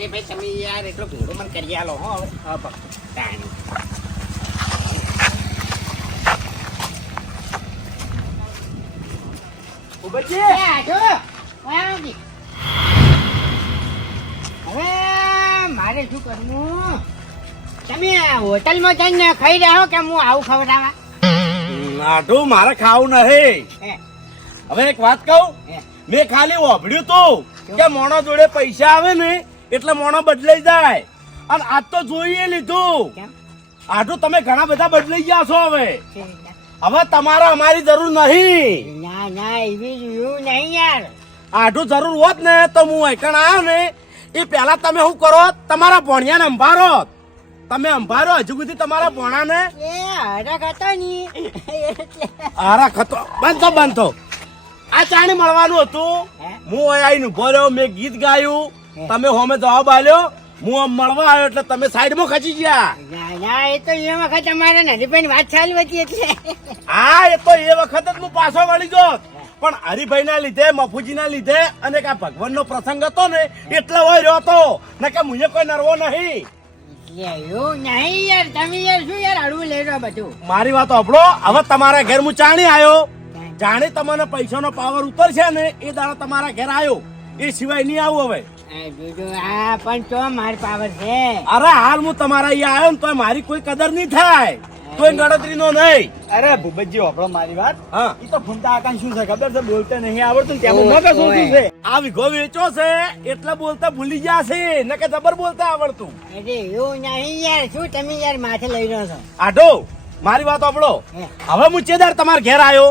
સંજયભાઈ તમે યાર એટલો ભેડો મને કરી આલો હો હા તાણી ઉબજી આજો વાંગી હવે મારે શું કરવું તમે હોટલમાં જઈને ખાઈ રહ્યા કે હું આવું ખવડાવવા આટલું મારે ખાવું નહીં. હવે એક વાત કહું, મેં ખાલી વાપર્યું તું કે મોણો જોડે પૈસા આવે ને એટલે મોણો બદલાઈ જાય, અને આજ તો જોઈએ લીધું. આટલું તમે ઘણા બધા બદલાઈ ગયા છો. હવે તમારે અમારી જરૂર નહીં. ના ના એવી એવું નહીં યાર. આટલું જરૂર હોત ને તો હું એકણ આવ્યો ને એ પેલા તમે શું કરો, તમારા ભણિયાને અંભારો. તમે અંભારો હજુ સુધી તમારા ભોણાને એ હરખ હતો ની હરખ હતો. બંધ થો. આ ચાણી મળવાનું હતું. હું આઈને ઉભો રહ્યો, મેં ગીત ગાયું, તમે હોમે જવાબ આલ્યો, હું આમ મળવા આવ્યો એટલે તમે સાઈડમાં ખસી ગયા. ના ના એ તો એ વખત અમારે નદીભાઈ વાત ચાલુ હતી એટલે હા એ તો એ વખત જ હું પાછો વળી ગયો, પણ હરિભાઈ ના લીધે, મફુજી ના લીધે અને આ ભગવાન નો પ્રસંગ હતો ને એટલે હોય રહ્યો હતો, ને કે મુજે કોઈ નરવો નહીં. એવું નહીં યાર. તમે યાર શું યાર હળવું લઈ રહ્યો બધું. મારી વાત સાંભળો. હવે તમારા ઘેર હું ચાણી આવ્યો, જાણે તમને પૈસાનો પાવર ઉતરશે ને એ દાડો તમારા ઘેર આવ્યો, એ સિવાય નહીં આવું. હવે આ પણ તો માર પાવર છે. અરે હાલ હું તમારા અહીંયા આવ્યો ને તો મારી કોઈ કદર નહીં થાય, કોઈ ગણતરી નો નહીં. અરે ભૂપતજી વાપરો મારી વાત. હા ઈ તો ફૂંટા આકાન શું છે ખબર છે, બોલતે નહીં આવડતું ને તેમાં મગજ ઓછું છે. આ વિઘો વેચો છે એટલે બોલતા ભૂલી ગયા છે, ને કે જબર બોલતા આવડતું. અરે એવું નહીં યાર. શું તમે યાર માથે લઈ રહ્યો છો? આઢો મારી વાત સાંભળો. હવે હું ચેદાર તમારા ઘેર આવ્યો,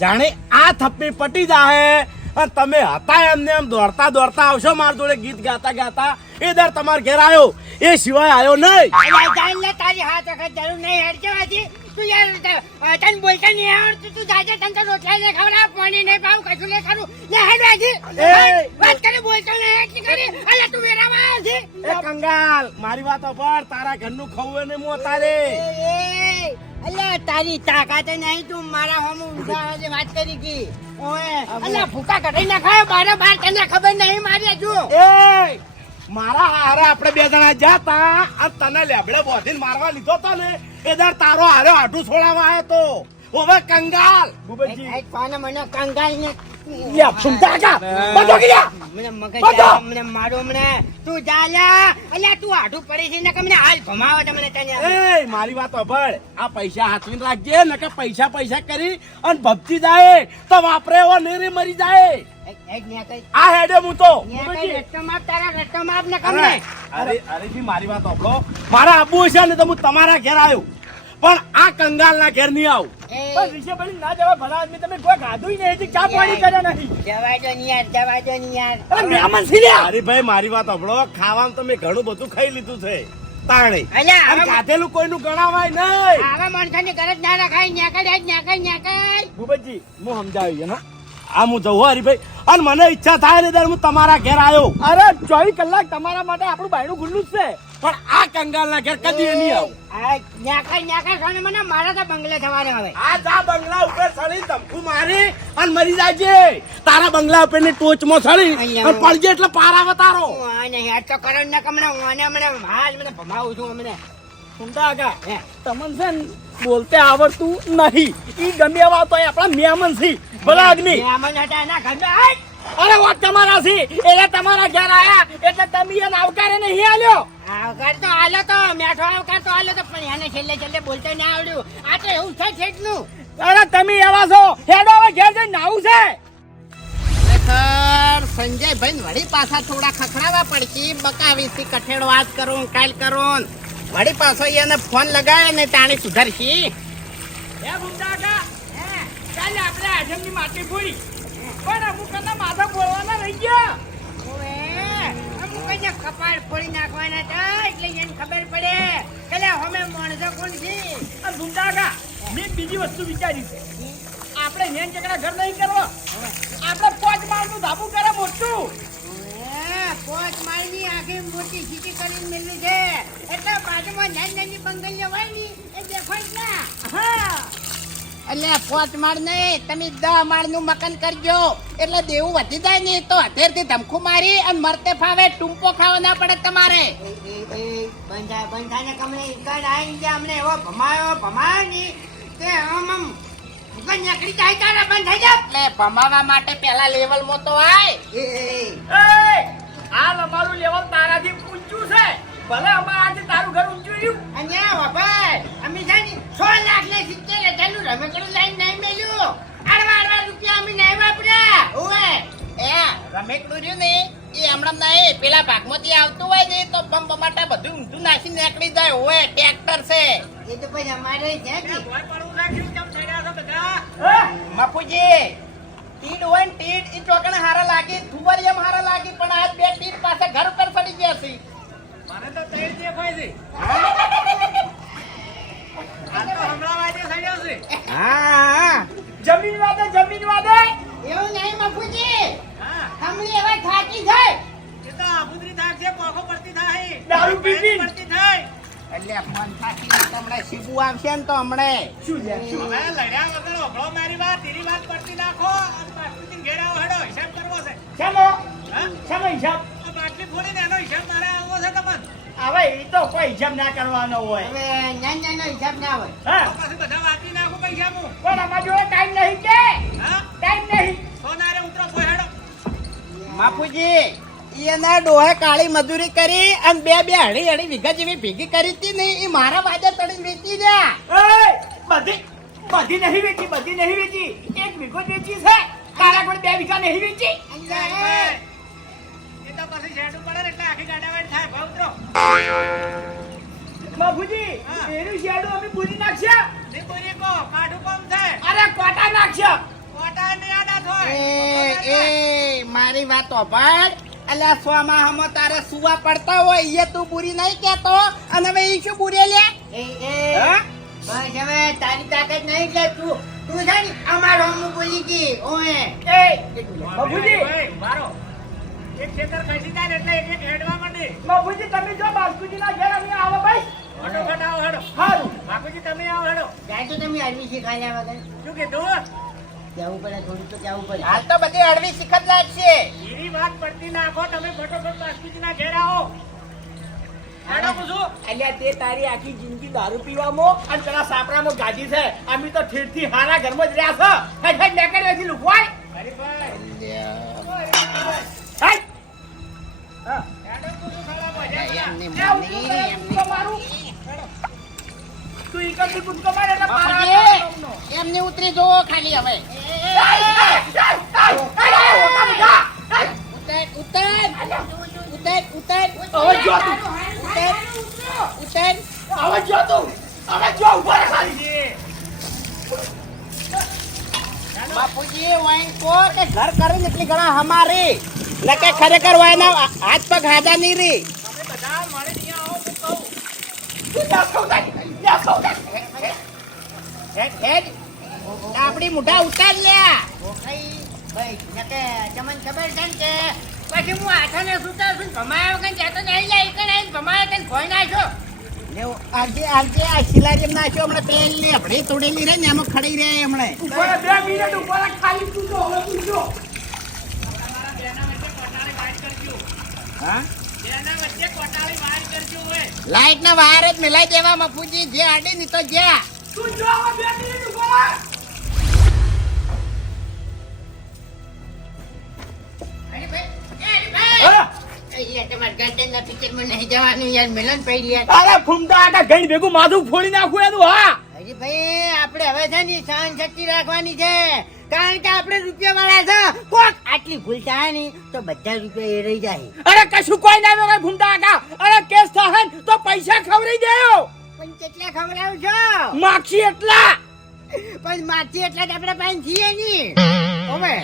જાણે આ થપ્પી પટી જાય અને તમે હતા એમને એમ દોડતા દોડતા આવશો મારા જોડે ગીત ગાતા ગાતા, એ દર તમારા ઘેર આવ્યો, એ સિવાય આવ્યો નહીં. તારી હાથ વખત જરૂર નહીં હડકેવાથી. તું યાર તને બોલતા નહીં આવડતું. તું જાજે તને તો રોટલા નહીં ખવડાવ, પાણી નહીં પાવ, કશું નહીં કરું ને હેડવાથી વાત કરી બોલતો નહીં એટલી કરી. અલા તું વેરામાં આવ્યો છે એ કંગાલ, મારી વાત સાંભળ. તારા ઘરનું ખવું ને હું તારે અલ્યા તારી તાકાત નહીં. તું મારા હોમ ઊંધા વાત કરી ગઈ. ઓય અલ્યા ભૂકા કઢાઈ ના ખાયો બાર તને ખબર નહીં. મારે જો એ મારા હારે આપણે બે જણા જાતા અને તને લેબડે બોધીને મારવા લીધો તો ને એ દર તારો હારે આઢું છોડાવવા આવ્યો તો. હવે કંગાલ એક પાને મને કંગાલ ને લે સુમતા કા બધો ગયા મને મગજ મને મારો મને તું જાલ્યા. અલ્યા તું આઢું પડી છે ને કે મને હાલ ભમાવો તમને તને. એ મારી વાત સાંભળ. આ પૈસા હાથવીને રાખજે, ને કે પૈસા કરી અને ભક્તિ જાય તો વાપરે એવો નેરે મરી જાય. આ હેડે હું તો અરે મારી વાત સાંભળો. મારા આબુ છે ને તો હું તમારા ઘેર આવ્યો, પણ આ કંગાલ ના ઘેર નહીં આવું. ના જવા ભલા આદમી, તમે કોઈ ખાધું નહીં, ચા પાણી કર્યા નહીં. જવા દો ને યાર, જવા દો ને યાર. અરે મહેમાન છે લ્યા. અરે ભાઈ મારી વાત સાંભળો. ખાવાનું તો મેં ઘણું બધું ખાઈ લીધું છે તાણે, અને ખાધેલું કોઈનું ગણાવાય નહીં. આવા માણસોની ગરજ ના રખાય. ન્યાકડ ભૂપતજી હું સમજાવી ને. આ હું જવું હરીભાઈ, અને મને ઈચ્છા થાય ને ત્યારે હું તમારા ઘેર આવ્યો. અરે 24 કલાક તમારા માટે આપણું બાયણું ખુલ્લું જ છે, પણ આ કંગાલ ના ઘેર કદી નહીં આવું. ન્યાકડ મને મારા તો બંગલે થવાને હવે. આ જા બંગલા ઉપર ચડી ધમકું મારી અને મરી જાજે. તારા બંગલા ઉપર ની ટોચમાં ચડી અને પડજે એટલે પાર આવે તારો. યાદ તો કરો ને કે મને હાલ મને ભમાવું છું. અમને સુમતા કાકા તમને છે ને બોલતે આવડતું નહીં. ઈ ગમે એવા તો આપણા મહેમાન છે, ભલા આદમી. મહેમાન હતા એના ઘરમાં. અરે વાત તમારા છે એટલે તમારા ઘર આયા એટલે તમે એને આવકારે નહીં આલ્યો. આવકાર તો આલ્યો તો, મેઠો આવકાર તો આલ્યો તો, પણ એને છેલ્લે બોલતા ના આવડ્યું. આ તો એવું છે છેટનું. અરે તમે એવા છો, હેડો હવે ઘેર જઈને નાવું છે. સંજયભાઈ વળી પાછા થોડા ખખડાવા પડશે. બકાવીથી કઠેડ વાત કરું કાલ કરું વળી પાછો એને ફોન લગાવે ને તાણી સુધરશી. હે ભૂમતા કાકા, કાલે આપણે આજમની માટી ફોડી, પણ અમુક માથા બોલવાના રહી ગયા. અમુક કપાળ ફોડી નાખવાના હતા એટલે એને ખબર પડે કે હમે માણસો કોણ છે. ભૂમતા કાકા, મેં બીજી વસ્તુ વિચારી છે. આપણે નેન ચકડા ઘર નહીં કરવો, આપણે 5 માળનું ધાબુ કરે મોટું. 5 માળની આખી મોટી સીટી કરીને મેળવી છે એટલે બાજુમાં નાની બંગલીઓ હોય ને એ દેખાય જ ના. હા એટલે 5 માળ નહીં, તમે 10 માળનું મકાન કરજો એટલે દેવું વધી જાય ને તો હથેરથી ધમખું મારી અને મરતે ફાવે ટૂંપો ખાવો ના પડે તમારે. બંધાને કમરે ઈકડ આઈને જે અમને એવો ભમાયો ની તે આમ દુકાન નીકળી જાય તારા બંધ થઈ જા. એટલે ભમાવા માટે પેલા લેવલ માં તો આય. એ આ અમારું લેવલ તારાથી ઊંચું છે. ભલે અમારાથી તારું ઘર ઊંચું રહ્યું. અને બાપા અમે છે ને 6 લાખ ને 70,000 નું રમકડું લઈને નહીં મેલ્યું. અડવા રૂપિયા અમે નહીં વાપર્યા. ઓવે એ રમેકડું રહ્યું ને એ હમણાં નહીં, પેલા ભાગમાંથી આવતું હોય ને તો બમાટા બધું ઊંધું નાખી નીકળી જાય. હોય ટ્રેક્ટર છે એ તો પછી અમારે છે ને. ભોય પડવું રાખ્યું કેમ થઈ રહ્યા છો બધા? બાપુજી તીડ હોય ને તીડ એ ચોકણે હારા લાગી, થુવરિયમ હારા લાગી, પણ આજ બે તીડ પાસે ઘર ઉપર પડી ગયા છે. મને તો તેલ દેખાય છે. આ તો હમણાં વાગે થઈ ગયો છે. હા જમીન વાદે એવું નહીં બાપુજી, હા હમણાં હવે થાકી જાય. એ તો આબુદ્રી થાક છે, પોખો પડતી થાય, દારૂ પીવી. પડતી થાય. એટલે મન થાકી હમણાં સીબુ આવશે ને તો હમણાં હવે લડ્યા વગર ઓભળો મારી વાત, તેરી વાત પડતી નાખો અને બાટલીથી ઘેર આવો, હેડો હિસાબ કરવો છે. શેનો હા? શેનો હિસાબ? આ બાટલી ફોડીને એનો હિસાબ મારે આવવો છે તમને. હવે એ તો કોઈ હિસાબ ના કરવાનો હોય. હવે નાનો હિસાબ ના હોય. હા તો પછી બધા વાપરી નાખો પૈસા હું. પણ અમારા જોડે ટાઈમ નહીં કે હા ટાઈમ નહીં. સોનારે ઉતરો કોઈ હેડો. બાપુજી એના ડોહે કાળી મજૂરી કરી અને બે અઢી વીઘા જેવી ભેગી કરી હતી ને એ મારા વાજે તળી વેચી દે. બધી નહીં વેચી એક વીઘો જ વેચી છે. તારા પણ 2 વીઘા નહીં વેચી. એ તો પછી શેડું પડે ને એટલે આખી ગાડાવાડી થાય. ભાવ ઉતરો. બાપુજી હા. એનું શેડું અમે પૂરી નાખશે. નહીં પૂરી કો, કાઢું કોમ થાય. અરે કોટા નાખશે. કોટા ને આડા થાય. એ મારી વાત સાંભળ. અલ્યા સોમાહામાં તારે સુવા પડતા હોય એ તું પૂરી નહીં કેતો અને હવે ઈ શું પૂરે લે? હા? બસ હવે તારી તાકાત નહીં એટલે તું છે ને અમારો અમુક બોલી ગઈ. ઓએ બાપુજી મારો એક ખેતર ખસી જાય ને એટલે એક એક હેડવા માંડે. બાપુજી તમે જો બાસ્કુજીના ઘેર અમે આવો ભાઈ. ફટોફટ આવો હેડો. સારું. બાપુજી તમે આવો હેડો. જાય તો તમે હરવી શીખાડ્યા વગર શું કીધું? જવું પડે, થોડું તો જવું પડે. હાલ તો બધી અડવી શીખત લાગશે. એની વાત પડતી નાખો, તમે ફટોફટ બાસ્કુજીના ઘેર આવો. હેડો પૂછું. અલ્યા તે તારી આખી જિંદગી દારૂ પીવામાં અને પેલા સાપરામાં ગાજી છે. અમે તો ઠેરથી હારા ઘરમાં જ રહ્યા છે. હેડ હેડ નીકળ એથી લુકવાય. હરીભાઈ. હેડ. હેડો પૂછું ખાવા મજા એમની ના. મમ્મી, એમની તું ઈ કરતી કૂદકો માર એટલે પાર આવે. બાપુજી, એમને ઉતરી જોવો ખાલી હવે. ઉતર ઉતર હવે જો તું. ઉતર. હવે જો તું. હવે જો ઉભો રહે ખાલી. બાપુજી વાઈન કો કે ઘર કરીને એટલી ઘણા હમારી નકે ખરેખર વાયના હાથ પગ હાજા નહીં રી. તમે બધા મળે અહીંયા આવો હું કહું. તું જા સૌદા. જા સૌદા. હેડ આપડી મુઠા ઉતાર લ્યા. ભાઈ નકે તમને ખબર છે ને કે પછી હું હાથોને સુતા છું ભમાયા વગર જતો નહીં લે ઈકણ આવીને ભમાયા કઈ ખોઈ નાખ્યો. લેવો આજે આ શિલારીમ નાખ્યો હમણાં પેન ને હબડી તોડેલી રે ને એમાં ખડી રહે હમણાં. ઉભો રહે 2 મિનિટ ઉભો રહે ખાલી તું જો હવે તું જો. તમારા બેના વચ્ચે કોટાળી વાડ કરજો. હા બેના વચ્ચે કોટાળી વાડ કરજો હવે. લાઈટ ના વાયર જ મિલાઈ દેવા મફુજી જે આડી ની તો જ્યાં. તું જો હવે 2 મિનિટ ઉભો રહે. હા. યાર તમારે ગાર્ડનના પિક્ચરમાં નહીં જવાનું યાર મિલન પડી યાર. અરે ફૂમતા આટા ગઈ ભેગું માથું ફોડી નાખું એનું. હા હજી ભાઈ આપણે હવે છે ને સહન શક્તિ રાખવાની છે કારણ કે આપણે રૂપિયા વાળા છે. કોક આટલી ભૂલ થાય ને તો બધા રૂપિયા એ રહી જાય. અરે કશું કોઈ ના આવે ફૂમતા આટા. અરે કેસ થાય ને તો પૈસા ખવડાવી દેયો. પણ કેટલા ખવડાવું છો? માક્ષી એટલા. પણ માછી એટલા જ આપણે પાસે છીએ નહીં. હવે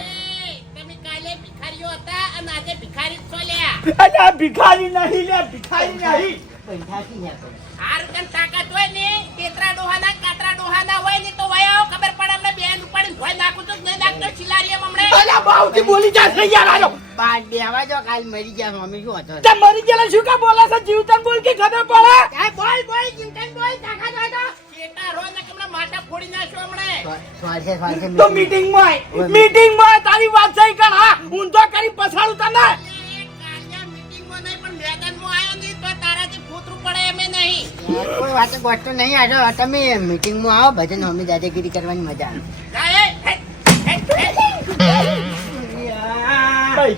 તમે કાલે ભિખારીઓ હતા અને આજે ભિખારી છો લ્યા. અરે આ ભિખારી નહીં લે ભિખારી નહીં. પૈસાથી ના પડે. હાર કન તાકાત હોય ને તેતરા ડોહાના કાતરા ડોહાના હોય ને તો વયા ખબર પડે અમને બેન ઉપાડીને ભોય નાખું તો નહીં નાખતો ચિલારીએ હમણે. અલ્યા બાઉથી બોલી જાય યાર આજો. બાર દેવા જો કાલ મરી ગયા મમ્મી શું હતો? તે મરી ગયેલા શું કા બોલે છે જીવતન બોલ કે ખબર પડે. બોલ બોલ ચિંતન બોલ તાકાત હોય તો બેટા રો ને કમણા માથા ફોડી નાખ્યો હમણે. સ્વારસે તો મીટિંગમાં તારી વાત સહી કર હા ઊંધો કરી પછાડું તને એ કાંજા મીટિંગમાં નહીં પણ મેદાનમાં આવ્યો નહીં તો તારાથી ફૂતરું પડે એમે નહીં. કોઈ વાત ગોઠતો નહીં આજો તમે મીટિંગમાં આવો ભજન અમે દાદાગીરી કરવાની મજા જા, એ, ભાઈ,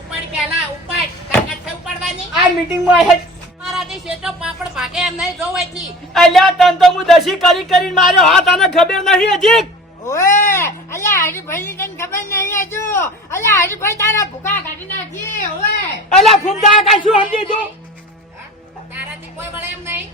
ઉપાડ પેલા ઉપાડ તાકાત છે ઉપાડવાની. આ મીટિંગમાં આયા મારાથી શેઠો પાપડ ભાગે એમ નહીં જોવાયથી. અલ્યા તન તો હું દસી કરી માર્યો હા તને ખબર નહીં હજી ઓએ અલ્યા હરીભાઈ ની તને ખબર નહીં હજુ અલ્યા હરીભાઈ તારા ભૂકા કાઢી નાખી ઓએ અલ્યા ફૂમતા કાકા શું સમજી તું તારાથી કોઈ વળે એમ નહીં.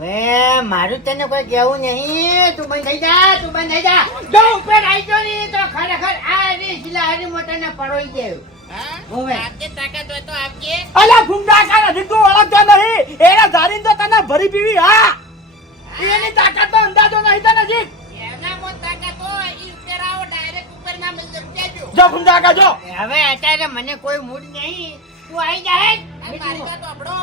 વે મારું તને કોઈ કેવું નહીં તું બંધ થઈ જા જો ઉપર આવી ગયો ને તો ખરેખર આ રી શિલા હરી મોટર ને પરોઈ દેવ હા? હોવે. આપજે તાકાત હોય તો આપજે. અલ્યા ફૂમતા કાકા હજી તું ઓળખતો નહીં એના ધારીને તો તને ભરી પીવી હા એની તાકાત તો અંદાજો નહીં તને હજી એનામાં તાકાત હોય ઈ ઉપર આવો ડાયરેક્ટ ઉપર ના મિલ જજો. જો ફૂમતા કાકા જો હવે અત્યારે મને કોઈ મૂડ નહીં તું આવી જાય અને મારી વાત સાંભળો.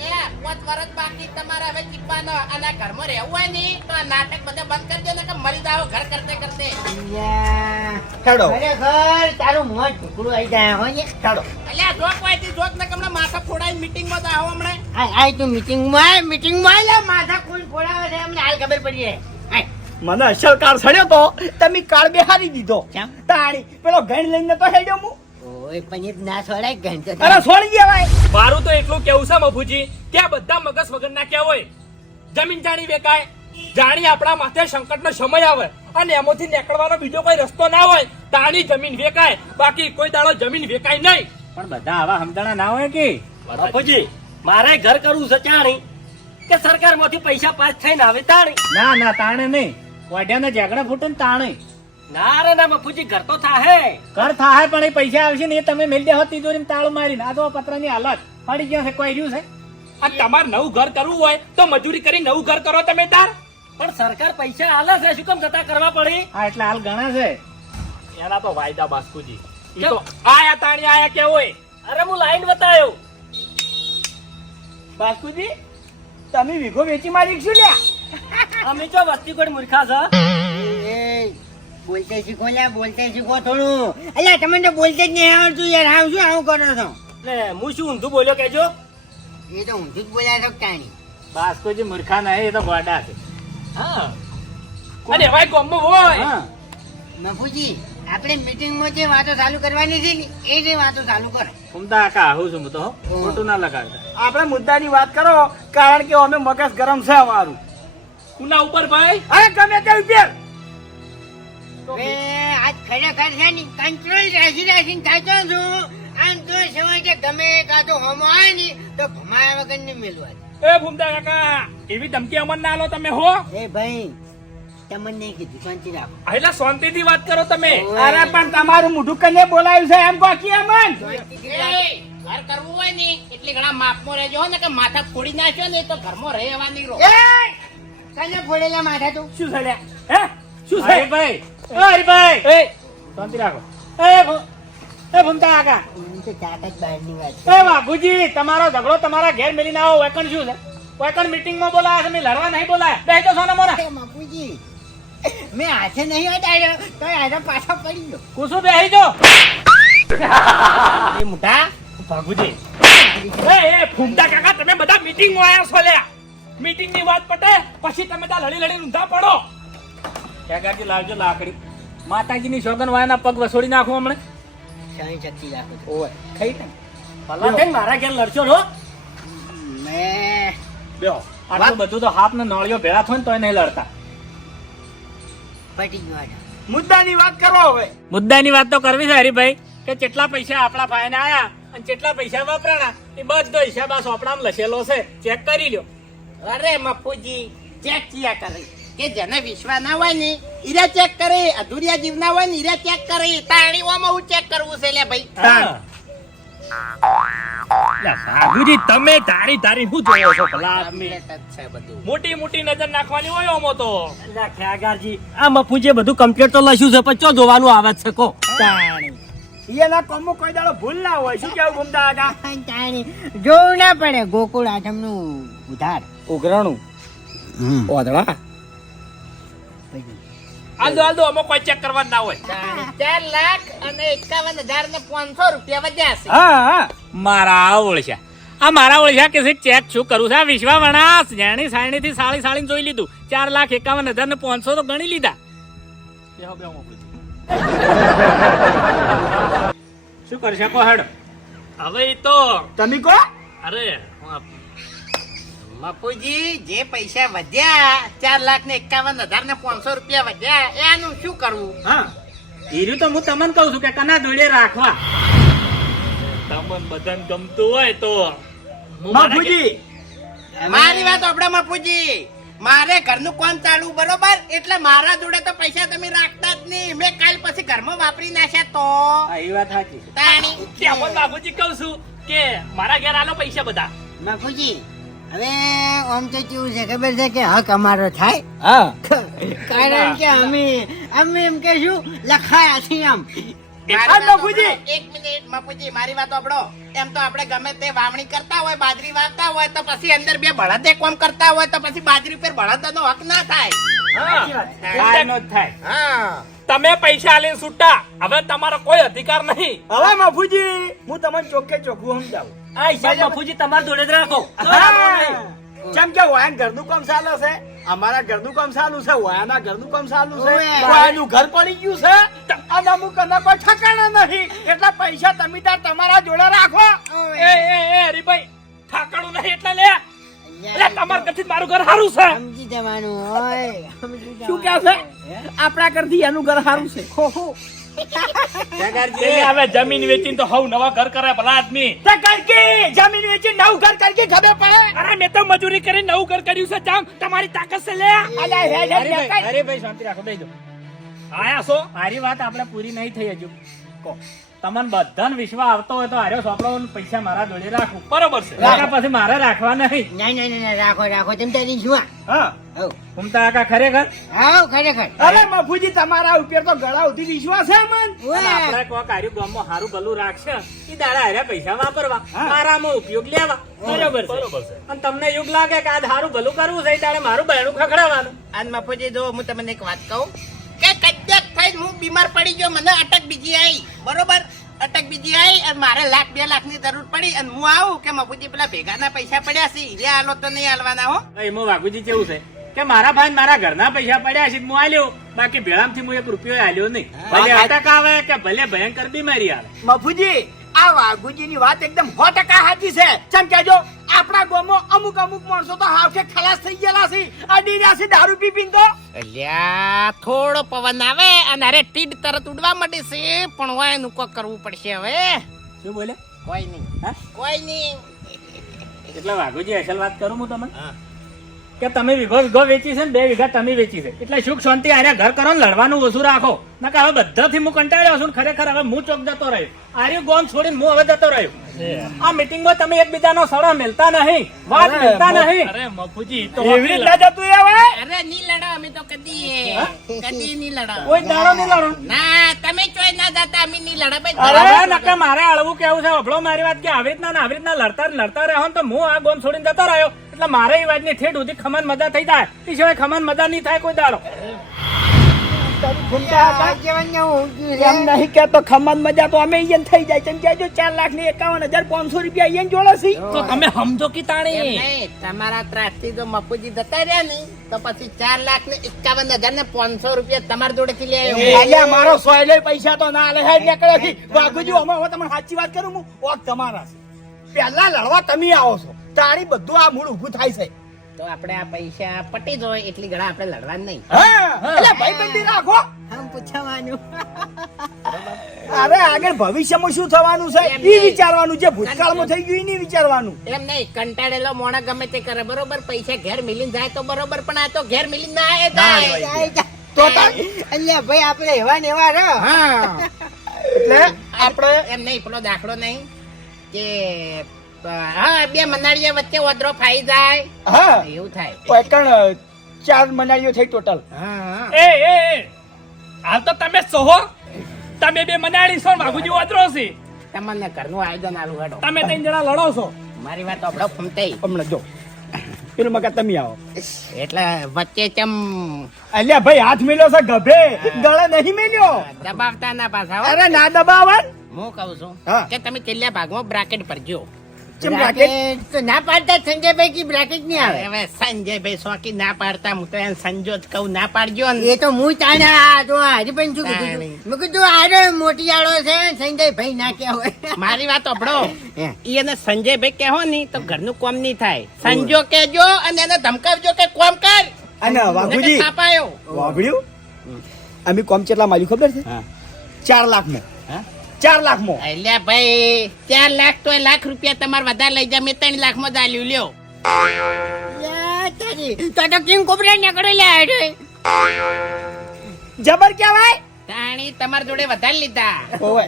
એ 5 વર્ષ બાકી તમારે હવે ચીપવાનો અને ઘરમાં રહેવું હોય ને તો આ નાટક બધે બંધ કરી દો ને કે મરી જાઓ ઘર કરતે કરતે. ચડો. ખરેખર તારું મોં ટુકડું આવી જાય હો ને ચાલો અલ્યા જોક વાયથી જોક ને કમણા માથા ફોડાઈને મીટિંગમાં તો આવો હમણે. આય તું મીટિંગમાં લે માથા કોણ ફોડાવે છે અમને હાલ ખબર પડી જાય આય મને અસલ કાર સડ્યો તો તમે કાર બેહારી દીધો કેમ? તાણી પેલો ઘણ લઈને તો હેડ્યો હું ઓય પણ એ ના છોડાય ઘંટો અરે છોડી દેવાય મારું તો એટલું કેવું છે મફુજી કે આ બધા મગજ વગર ના કેવા હોય જમીન જાણી વેકાય જાણી આપણા માથે સંકટનો સમય આવે અને એમાંથી નીકળવાનો બીજો કોઈ રસ્તો ના હોય તાણી જમીન વેકાય બાકી કોઈ દાડો જમીન વેકાય નહીં પણ બધા આવા સમજણા ના હોય કે બાપુજી મારે ઘર કરવું છે ચાણી કે સરકાર માંથી પૈસા પાસ થઈને આવે તાણી ના તાણે નહીં વાઢ્યાના ઝઘડા ફૂટે ને તાણે ના રે ના બાપુજી ઘર તો થાહે ઘર થાહે પણ એ પૈસા આવશે ને એ તમે મેલ દેહો તિજોરી તાળું મારીને આ તો પત્રની હાલત પડી ગયો છે કોઈ રહ્યું છે અને તમારે નવું ઘર કરવું હોય તો મજૂરી કરી નવું ઘર કરો તમે તાર પણ સરકાર પૈસા આલે છે શું કેમ જતા કરવા પડે હા એટલે હાલ ઘણા છે એના તો વાયદા બાસ્કુજી ઈ તો આયા તાણી આયા કે હોય અરે હું લાઈન બતાવ્યો બાસ્કુજી તમે વીઘો વેચી મારી શું લ્યા અમે જો વસ્તી કોઈ મૂર્ખા છે એ બોલતે શીખો થોડું અલ્યા તમને તો બોલતે જ નહીં આવડતું યાર આવું શું આવું કરો છો ને હું શું ઊંધું બોલ્યો કેજો એ તો ઊંધું જ બોલ્યા છો કાણી બાસ્કોજી મૂર્ખા નહીં એ તો ગોડા છે હા અને ભાઈ ગોમમાં હોય હા મફુજી આપણે મીટિંગમાં જે વાતો ચાલુ કરવાની છે ને એ જે વાતો ચાલુ કરો ઘૂમતા આકા આવું છું હું તો ખોટું ના લગાડતા આપણે મુદ્દાની વાત કરો કારણ કે અમે મગજ ગરમ છે અમારું કુના ઉપર ભાઈ અરે ગમે તે ઉપર હવે આજ ખરેખર છે ને કંટ્રોલ રાખીને થાચો છું આમ તો સમય કે ગમે કાતો હોમો આવે ને તો ભમાયા વગર ને મેલવા એ ભૂમતા કાકા એવી ધમકી અમન ના લો તમે હો એ ભાઈ તમને નહીં કીધું શાંતિ રાખો એટલે શાંતિથી વાત કરો તમે અરે પણ તમારું મોઢું કને બોલાવ્યું છે એમ બાકી અમન એ ઘર કરવું હોય ને એટલે ઘણા માપમાં રહેજો ને કે માથા ફોડી નાખ્યો ને તો ઘરમાં રહેવાની રહો. કને ફોડેલા માથા તું શું છે લ્યા? હે શું છે હરીભાઈ હરીભાઈ એ શાંતિ રાખો એ ભૂમતા આકા એમ તો તાકાત બહારની વાત એ બાપુજી તમારો ઝઘડો તમારા ઘેર મેલીને આવો વેકણ શું છે વેકણ મીટિંગ માં બોલાયા છે મેં લડવા નહીં બોલાયા બે તો સોના મોરા છે બાપુજી મેં હાથે નહીં અડાડ્યો તો હાથે પાછો પડી ગયો કુસુ બેહી જો એ મોટા બાપુજી એ ભૂમતા કાકા તમે બધા મીટિંગ માં આયા છો લ્યા મીટિંગ ની વાત પટે પછી તમે ત્યાં લડી લડી ઊંધા પડો કાકાજી લાવજો લાકડી માતાજીની સોગન વાયના પગ વસોડી નાખો હમણે સહન શક્તિ રાખો છો. ઓય ખાઈ ને ભલા થઈને મારા ઘેર લડશો રો મેં બેહો આટલું બધું તો હાથ ને નળિયો ભેળા થાય ને તોય નહીં લડતા પટી ગયો હાથે. મુદ્દાની વાત કરો હવે મુદ્દાની વાત તો કરવી છે હરીભાઈ કે કેટલા પૈસા આપણા ભાઈને આયા અને કેટલા પૈસા વાપરાણા એ બધો હિસાબ આ સોપડામાં લખેલો છે ચેક કરી લ્યો અરે મફુજી ચેક કિયા કરે કે જેને વિશ્વાસ ના હોય ને ઈરા ચેક કરે અધૂરિયા જીવ ના હોય ને ઈરા ચેક કરે તાણીઓમાં હું ચેક કરવું છે લે ભાઈ. સાધુજી તમે ધારી ધારી શું જોયો છો ભલા આદમી Complete જ છે બધું. મોટી મોટી નજર નાખવાની હોય ઓમો તો ખ્યાગારજી આ મફુજીએ બધું કમ્પ્લીટ તો લખ્યું છે પણ ચો જોવાનું આવે છે કો એના કોમો કોઈ દાડો ભૂલ ના હોય શું કેવું ઘૂમતા હતા તાણી જોવું ના પડે ગોકુળ આઠમનું ઉધાર ઉઘરાણું ઓદળા હાલ દો આમાં કોઈ ચેક કરવાનું ના હોય. 4,51,500 રૂપિયા વધ્યા છે. હા મારા ઓળખ્યા આ મારા ઓળખ્યા કે ચેક શું કરું છે આ વિશ્વા વણાસ જાણી સાયણી થી સાળી જોઈ લીધું 4,51,500 તો ગણી લીધા. બેહો, મફુજી. શું કરશે કો હેડ હવે ઈ તો તમે કહો. અરે મફુજી જે પૈસા વધ્યા 4,51,500 રૂપિયા વધ્યા એનું શું કરવું? હા હીરું તો હું તમને કહું છું કે કના જોડે રાખવા. તમને બધાને ગમતું હોય તો બાપુજી મારી વાત આપણે મફુજી, મારે ઘરનું કામ ચાલવું બરોબર, એટલે મારા જોડે તો પૈસા તમે રાખતા જ નહીં. મેં કાલ પછી ઘરમાં વાપરી નાખ્યા તો હા એ વાત સાચી. તાણી. ત્યાં બાપુજી કહું છું કે મારા ઘેર આલો પૈસા બધા. બાપુજી હવે આમ તો કેવું છે ખબર છે કે હક અમારો થાય, હા કારણ કે અમે એમ કે શું લખાયા છીએ આમ. મારી વાત મફુજી. સાંભળો. એક મિનિટ મફુજી, મારી વાત સાંભળો. એમ તો આપણે ગમે તે વાવણી કરતા હોય, બાજરી વાવતા હોય તો પછી અંદર બે બળદે કામ કરતા હોય તો પછી બાજરી પર બળદનો હક ના થાય. થાય નો જ થાય. હા તમે પૈસા આલીને છૂટા, હવે તમારો કોઈ અધિકાર નહીં. હવે બાપુજી હું તમને ચોખ્ખે ચોખ્ખું સમજાવું. આ હિસાબ બાપુજી તમારા જોડે જ રાખો. જેમ કે વાયન ઘરનું કામ ચાલે છે, અમારા ઘરનું કામ ચાલુ છે, વાયાના ઘરનું કામ ચાલુ છે, ઓવે. વાયાનું ઘર પડી ગયું છે અને અમુક ના કોઈ ઠકાણા નહીં, એટલે પૈસા તમે તાર તમારા જોડે રાખો. એ હરીભાઈ ઠાકણું નહીં એટલે લે. એટલે તમારા ઘરથી મારું ઘર સારું છે. સમજી જવાનું હોય, સમજી શું જવાનું. કે છે આપણા ઘરથી એનું ઘર સારું છે. એટલે હવે જમીન વેચીને તો હવ નવા ઘર કરે ભલા આદમી. તો કરકી જમીન વેચી નવું ઘર કરકી ખબર પડે. અરે મેં તો મજૂરી કરીને નવું ઘર કર્યું છે. જામ તમારી તાકાત છે લે. અલા હે હે દેખાય. અરે ભાઈ શાંતિ રાખો બેજો. આયા છો મારી વાત આપણે પૂરી નહીં થઈ હજુ. કહો તમને બધાને વિશ્વાસ આવતો હોય તો આર્યો સોપડો પૈસા મારા જોડે રાખું. બરોબર છે. રાખા પછી મારે રાખવા નહીં. ના, રાખો તેમ તારી શું હા હવ ઘૂમતા આકા ખરેખર આવ ખરેખર અરે મફુજી તમારા ઉપર તો ગળા સુધી વિશ્વાસ છે મન. ઓય. આપણે કોક આર્યું ગામમાં હારું ભલું રાખશે ઈ દાડા હાર્યા પૈસા વાપરવા મારામાં ઉપયોગ લેવા. બરોબર છે. અને તમને યુગ લાગે કે આ હારું ભલું કરવું છે ઈ દાડે મારું બહેણું ખખડાવવાનું. આજ મફુજી જો હું તમને એક વાત કહું કે કદાચ થઈ હું બીમાર પડી ગયો, મને અટક બીજી આવી બરોબર, અટક બીજી આવી અને મારે 1,00,000 2 લાખની જરૂર પડી અને હું આવું કે મફુજી પેલા ભેગાના પૈસા પડ્યા છે હીરે આલો તો નહીં આલવાના હો. એમાં વાઘુજી કેવું છે કે મારા ભાઈ મારા ઘરના પૈસા પડ્યા છે હું આલ્યો, બાકી ભેળામથી હું 1 રૂપિયો આલ્યો નહીં. ભલે અટક આવે કે ભલે ભયંકર બીમારી આવે. મફુજી આ વાઘુજીની વાત એકદમ 100% સાચી છે. જેમ કે જો આપણા ગામમાં અમુક માણસો તો હાવખે ખલાસ થઈ ગયેલા છે, અડી રહ્યા છે દારૂ પી પીને તો. અલ્યા થોડો પવન આવે અને અરે તીડ તરત ઉડવા માંડે છે, પણ હોય એનું કોક કરવું પડશે હવે. શું બોલે કોઈ નહીં, હા? કોઈ નહીં. એટલે વાઘુજી અસલ વાત કરું હું તમને કે તમે વીઘો વેચી છે ને 2 વીઘા તમે વેચી છે, એટલે સુખ શાંતિ આર્યા ઘર કરો ને લડવાનું ઓછું રાખો. ના કે હવે બધાથી હું કંટાળ્યો છું ને ખરેખર હવે હું ચોક જતો રહ્યો. આર્યું ગોમ છોડીને હું હવે જતો રહ્યો. આ મીટિંગમાં તમે એકબીજાનો સળા મેલતા નહીં, વાત મેલતા નહીં. અરે મફુજી તો એવી રીતના જતું એ હવે. અરે નહીં લડો અમે તો કદી નહીં લડો. કોઈ દાડો નહીં લડો. ના તમે ચોય ના જાતા અમે નહીં લડો ભાઈ. અરે નકે મારે અળવું કેવું છે અભળો મારી વાત કે આવી રીતના ને આવી રીતના લડતા રહો ને તો હું આ ગોમ છોડીને જતો રહ્યો. એટલે મારે એ વાતની ઠેઠ સુધી ખમન મજા થઈ જાય, એ સિવાય ખમન મજા નહીં થાય કોઈ દાડો. એમ નહીં કેતો ખમણ મજા તો અમે અહીંયા થઈ જાય. જેમ કે જો 4,51,500 રૂપિયા અહીંયા જોડે છે. તો તમે સમજો કે એમ તાણી નહીં, તમારા ત્રાસથી જો મફુજી જતા રહ્યા ને તો પછી 4,51,500 રૂપિયા તમારા જોડેથી લે આવ્યો. અલ્યા મારો સોયલે પૈસા તો ના લે હેડ નીકળે છે. વાઘુજી અમે હવે તમને સાચી વાત કરું હું ઓક તમારા છે. પહેલા લડવા તમે આવો છો તારી બધું આ મૂળ ઊભું થાય છે. તો આપણે આ પૈસા પટી જાય એટલી ઘણા આપણે લડવાનું નહીં. હા એટલે ભાઈબંધી રાખો. આમ પૂછવાનું અરે આગળ ભવિષ્યમાં શું થવાનું છે એ વિચારવાનું, જે ભૂતકાળમાં થઈ ગયું એ નહીં વિચારવાનું. એમ નહીં, કંટાળેલો મોણા ગમે તે કરે બરોબર, પૈસા ઘેર મિલીને જાય તો બરોબર, પણ આ તો ઘેર મિલીને ના આવે જાય. તો અલ્યા ભાઈ આપણે એવા ને એવા રહો. હા એટલે આપણે એમ નહીં, પેલો દાખલો નહીં કે હા 2 મનાળીઓ વચ્ચે ઓદરો ફાઈ જાય હા એવું થાય. પણ 4 મનાળીઓ થઈ ટોટલ. હા એ હાલ તો તમે સોહો, તમે 2 મનાડી છો, બાપુજી વાતરો છે. તમને ઘરનું આયોજન આલું હેડો. તમે 3 જણા લડો છો. મારી વાત આપણો ફમતાઈ. હમણાં જો પેલું મગજ તમે આવો એટલે વચ્ચે ચમ અલ્યા ભાઈ હાથ મેલ્યો છે ગભે ગળે નહીં મેલ્યો દબાવતા ના પાછા હો. અરે ના દબાવન હું કહું છું હા. કે તમે છેલ્લા ભાગમાં બ્રાકેટ ભરજો. ચમ રાકેટ તો ના પાડતા સંજયભાઈ કી બ્રેકેટ નહીં આવે હવે સંજયભાઈ શોકી ના પાડતા હું તો એને સંજો જ કહું ના પાડજો ને. એ તો હું તાને આ તો હરીભાઈ શું કીધું તું? મેં કીધું આરે મોટી આળો છે સંજયભાઈ ના કે હોય મારી વાત સાંભળો હે. એને સંજયભાઈ કહો ને તો ઘરનું કામ નહીં થાય. સંજો કહેજો અને એને ધમકાવજો કે કોમ કર. અને વાઘુજી થાપાયો વાભળ્યું અમે કોમ કેટલા માર્યું ખબર છે 4 લાખમાં હા? 4 લાખમાં અલ્યા ભાઈ 4 લાખ તો લાખ રૂપિયા તમારે વધારે લઈ જા. મેં 3 લાખમાં દાલ્યું લ્યો. યા તારી તો કિંગ કોબરા નીકળે લે આડે જબર કહેવાય તાણી તમારા જોડે વધારે લીધા. ઓય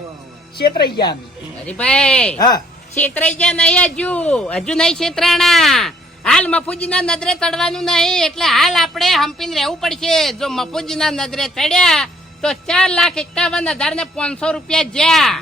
છેતરાઈ ગયા અમે અરે ભાઈ હા છેતરાઈ ગયા નહીં હજુ નહીં છેતરાણા. હાલ મફુજીના નજરે ચડવાનું નહીં એટલે હાલ આપણે હંપીને રહેવું પડશે. જો મફુજીના નજરે ચડ્યા તો 4,51,500 રૂપિયા જ્યાં